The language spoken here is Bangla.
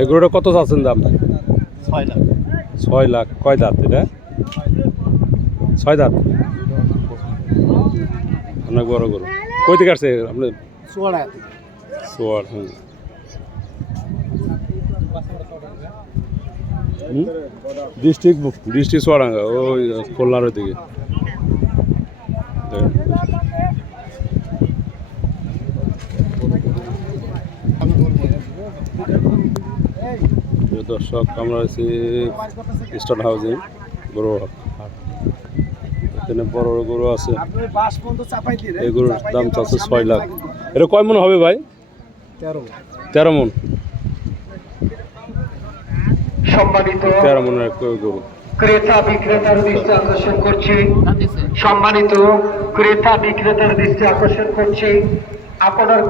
এগুলোটা কত চাচ্ছেন দাম? 6 লাখ। 6 লাখ। কয় দাঁত এটা? 6 দাঁত। অনেক বড় গরু। কই থেকে আসছে আপনি? চুয়াড়া। সোয়ার। ডিস্ট্রিক্ট সোয়াডাঙ্গা, ওই খুলনার ওই দিকে। দর্শক, আমরা আছি স্টার্ট হাউজিং গরু হাট। এখানে বড় বড় গরু আছে। এই গরুর দাম চাচ্ছে 6 লাখ। এটা কয় মন হবে ভাই? 13 মন। সম্মানিত 13 মনের এক গরু। ক্রেতা বিক্রেতার দৃষ্টি আকর্ষণ করছি। সম্মানিত ক্রেতা বিক্রেতার দৃষ্টি আকর্ষণ করছি, আপনার